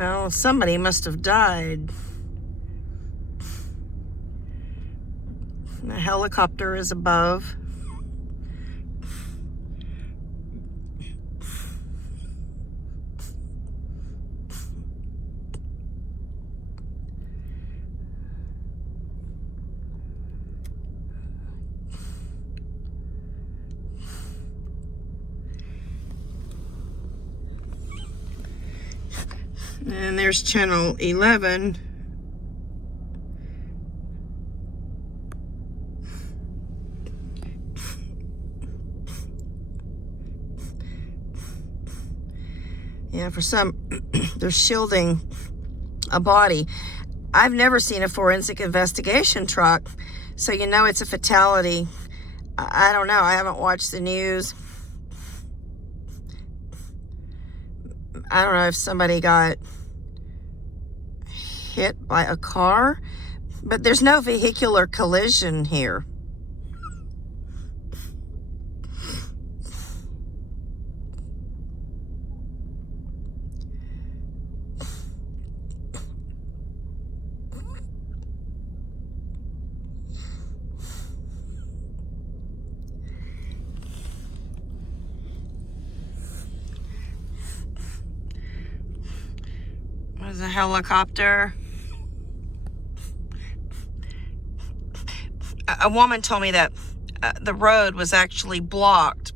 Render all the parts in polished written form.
Well, somebody must have died. The helicopter is above. And there's channel 11. Yeah, for some, they're shielding a body. I've never seen a forensic investigation truck, so you know it's a fatality. I don't know. I haven't watched the news. I don't know if somebody got hit by a car, but there's no vehicular collision here. There's a helicopter. A woman told me that the road was actually blocked.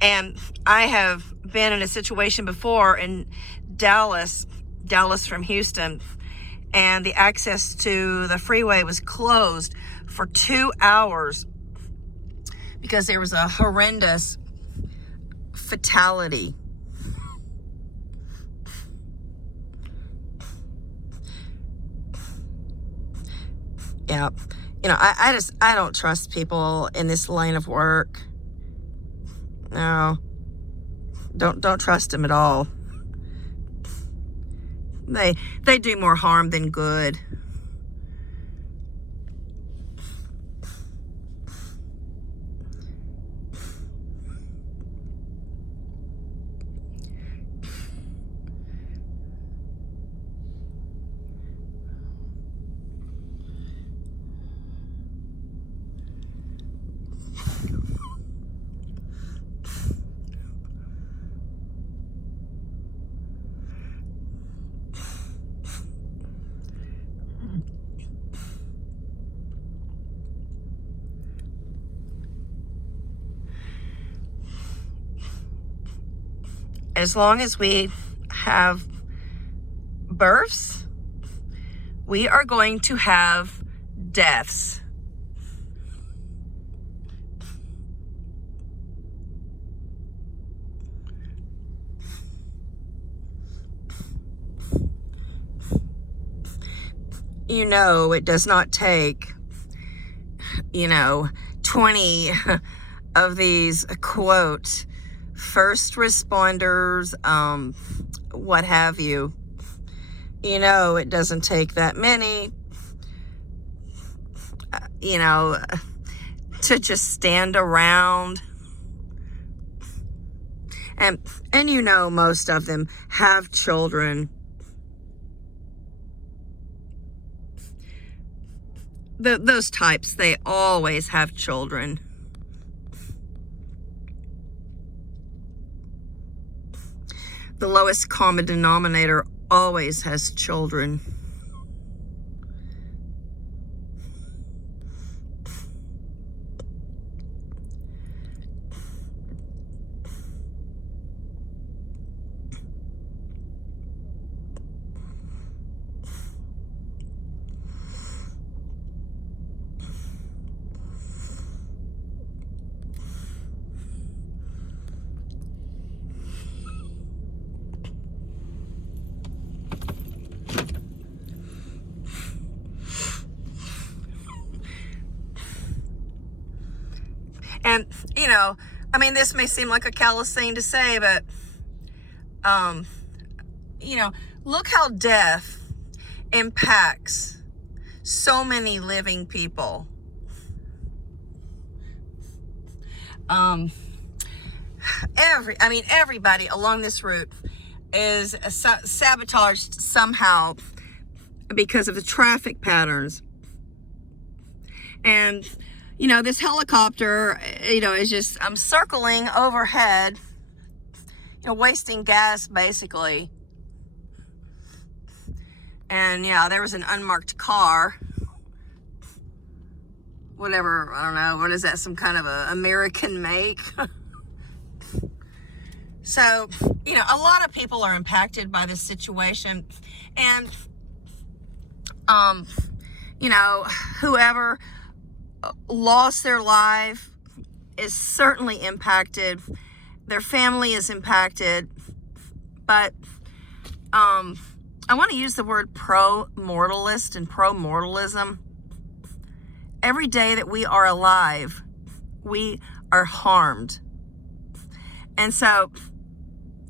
And I have been in a situation before in Dallas from Houston, and the access to the freeway was closed for 2 hours because there was a horrendous fatality. Yeah, you know, I don't trust people in this line of work. No, don't trust them at all. They do more harm than good. As long as we have births, we are going to have deaths. You know, it does not take, 20 of these, quote, first responders, what have you. It doesn't take that many, to just stand around. And most of them have children. Those types, they always have children. The lowest common denominator always has children. And, this may seem like a callous thing to say, but, look how death impacts so many living people. Everybody along this route is sabotaged somehow because of the traffic patterns. And, you know, this helicopter, you know, is just circling overhead, you know, wasting gas basically. And yeah, there was an unmarked car. Whatever, I don't know, what is that, some kind of a American make? So, you know, a lot of people are impacted by this situation. And, you know, whoever lost their life is certainly impacted. Their family is impacted. But I want to use the word pro-mortalist and pro-mortalism. Every day that we are alive, we are harmed. And so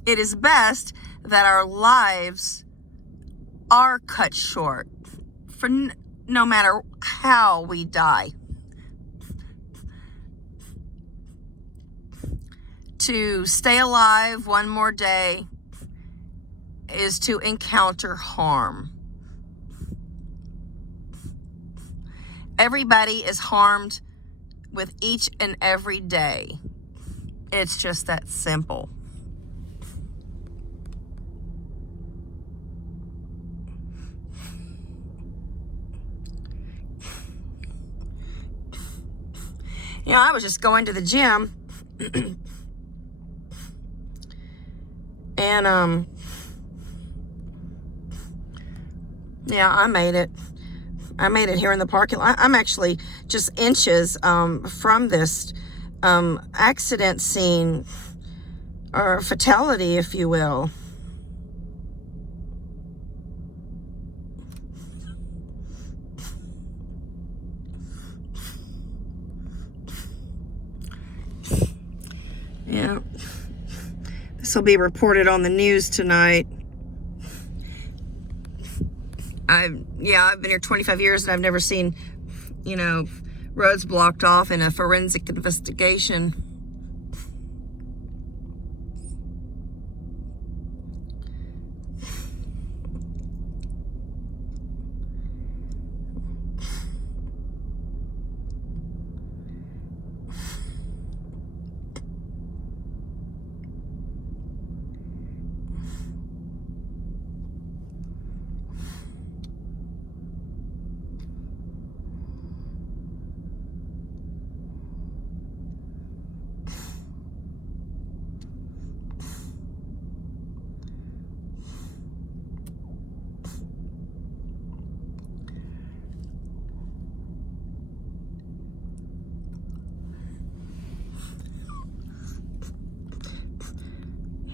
it is best that our lives are cut short for no matter how we die. To stay alive one more day is to encounter harm. Everybody is harmed with each and every day. It's just that simple. You know, I was just going to the gym and yeah, I made it. I made it here in the parking lot. I'm actually just inches from this accident scene, or fatality, if you will. Yeah, this will be reported on the news tonight. I've been here 25 years and I've never seen, you know, roads blocked off in a forensic investigation.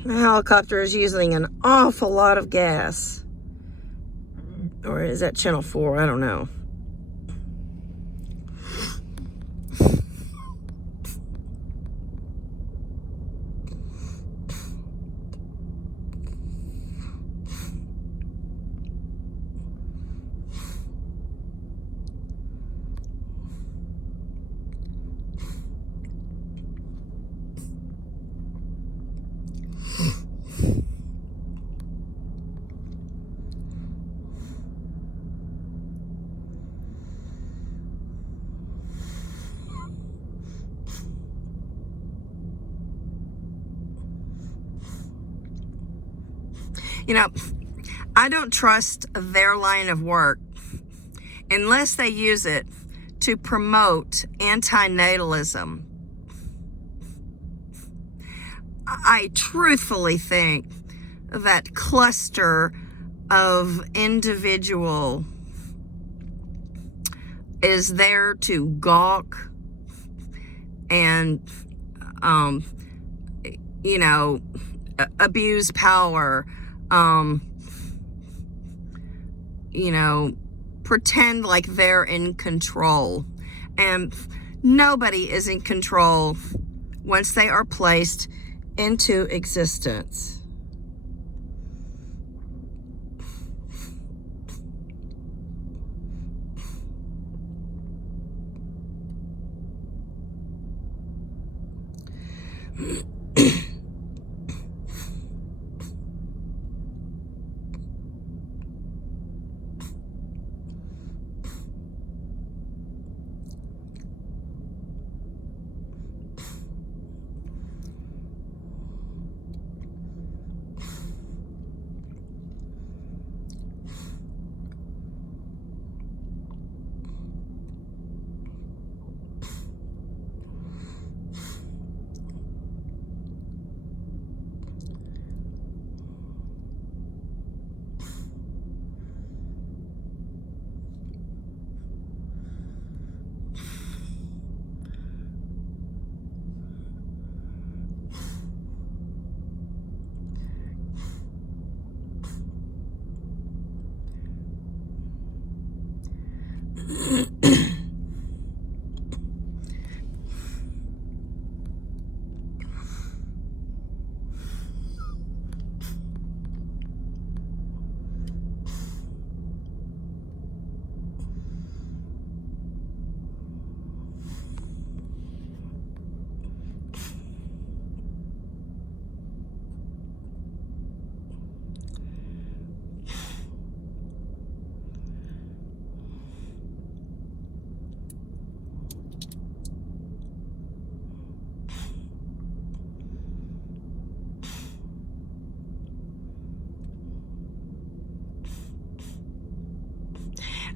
The helicopter is using an awful lot of gas. Or is that channel 4? I don't know. You know, I don't trust their line of work unless they use it to promote antinatalism. I truthfully think that cluster of individual is there to gawk and, you know, abuse power, you know, pretend like they're in control. And nobody is in control once they are placed into existence.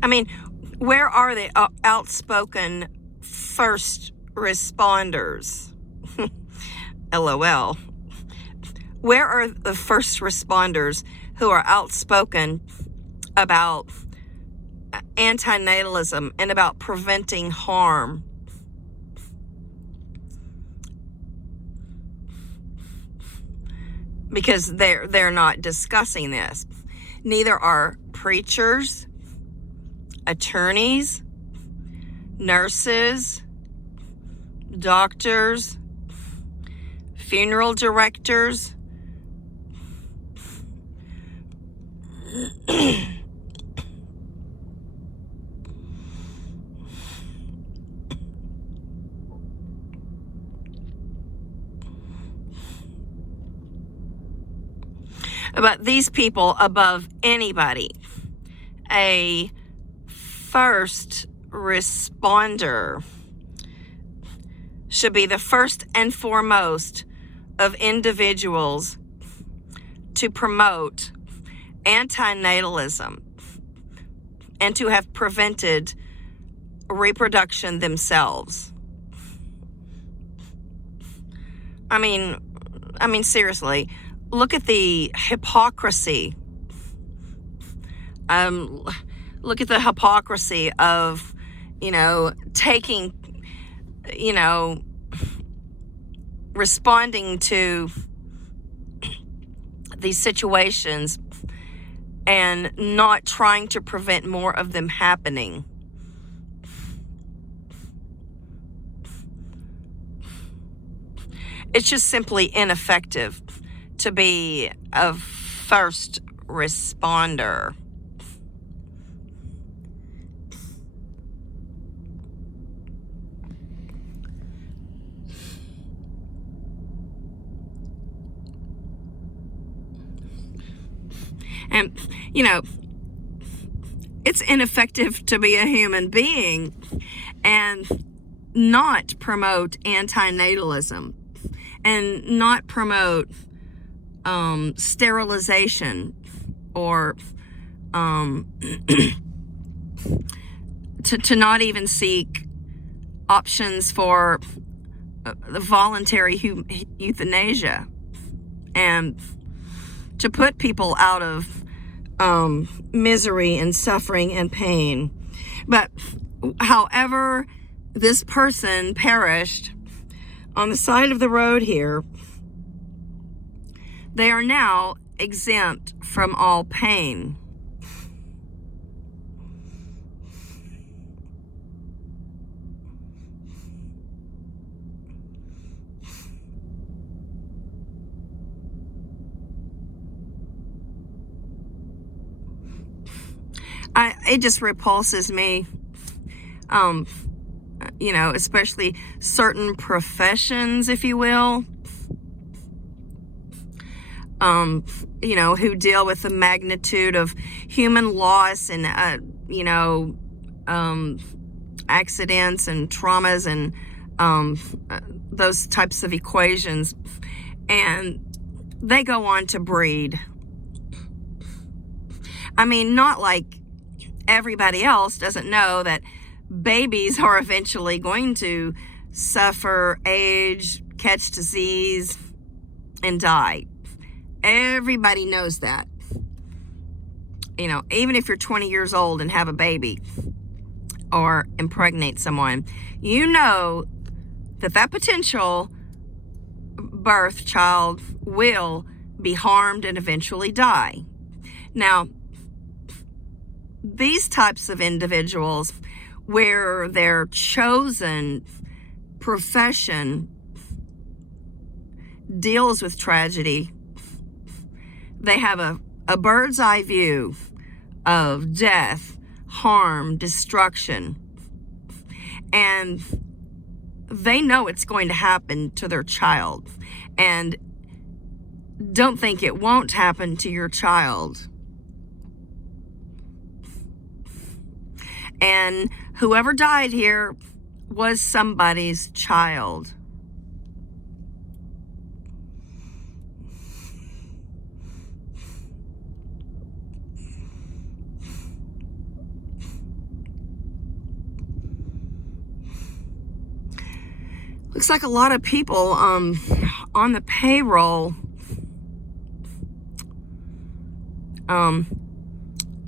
I mean, where are the outspoken first responders? LOL. Where are the first responders who are outspoken about antinatalism and about preventing harm? Because they're not discussing this. Neither are preachers, attorneys, nurses, doctors, funeral directors. But these people, above anybody, a first responder, should be the first and foremost of individuals to promote antinatalism and to have prevented reproduction themselves. I mean, seriously, look at the hypocrisy. Look at the hypocrisy of, taking, responding to these situations and not trying to prevent more of them happening. It's just simply ineffective to be a first responder. And, it's ineffective to be a human being and not promote antinatalism and not promote sterilization or to not even seek options for the voluntary euthanasia and to put people out of misery and suffering and pain. But however this person perished on the side of the road here, they are now exempt from all pain. It just repulses me, especially certain professions, if you will, who deal with the magnitude of human loss and, accidents and traumas and those types of equations. And they go on to breed. I mean, not like everybody else doesn't know that babies are eventually going to suffer, age, catch disease, and die. Everybody knows that. Even if you're 20 years old and have a baby or impregnate someone, you know that potential birth child will be harmed and eventually die. Now, these types of individuals, where their chosen profession deals with tragedy, they have a bird's eye view of death, harm, destruction, and they know it's going to happen to their child, and don't think it won't happen to your child. And whoever died here was somebody's child. Looks like a lot of people on the payroll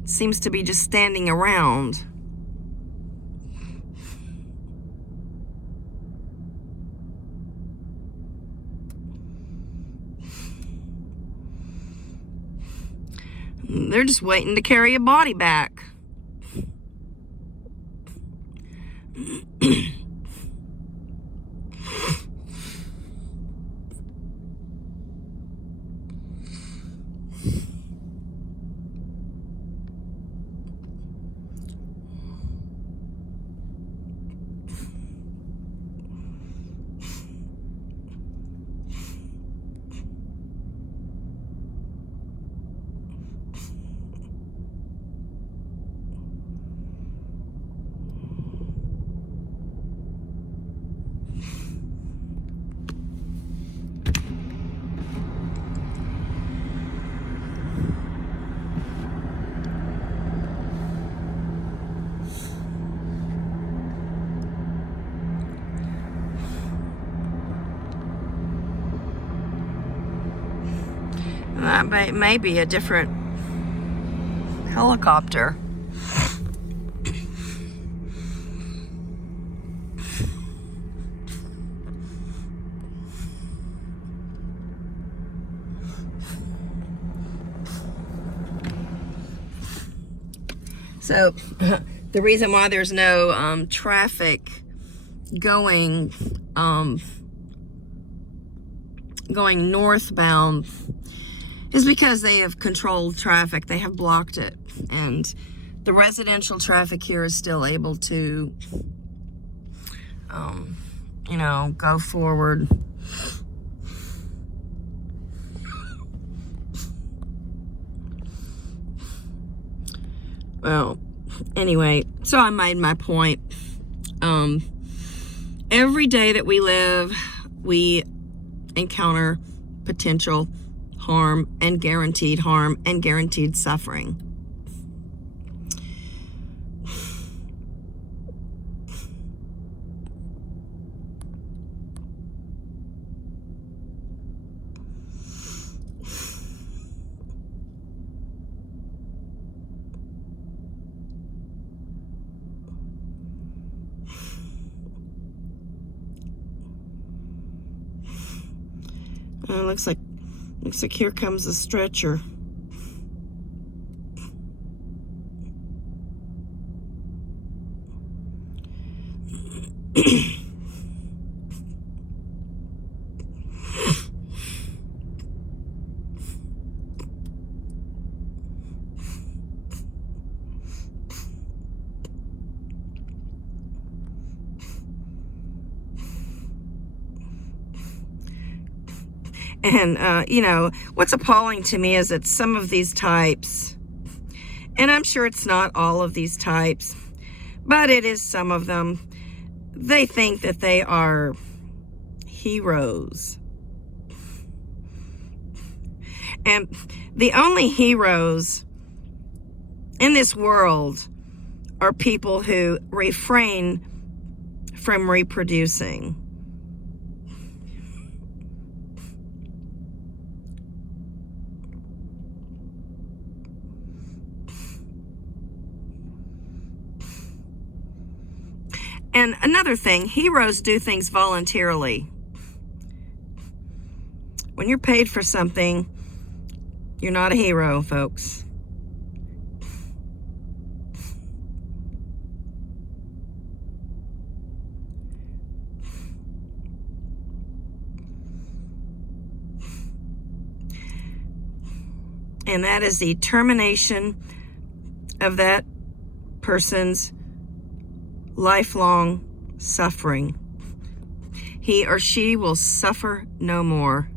seems to be just standing around. They're just waiting to carry a body back. That may be a different helicopter. So the reason why there's no traffic going northbound is because they have controlled traffic. They have blocked it, and the residential traffic here is still able to, go forward. Well, anyway, so I made my point. Every day that we live, we encounter potential harm and guaranteed suffering. Looks like here comes a stretcher. And, what's appalling to me is that some of these types, and I'm sure it's not all of these types, but it is some of them, they think that they are heroes. And the only heroes in this world are people who refrain from reproducing. And another thing, heroes do things voluntarily. When you're paid for something, you're not a hero, folks. and that is the termination of that person's lifelong suffering. He or she will suffer no more.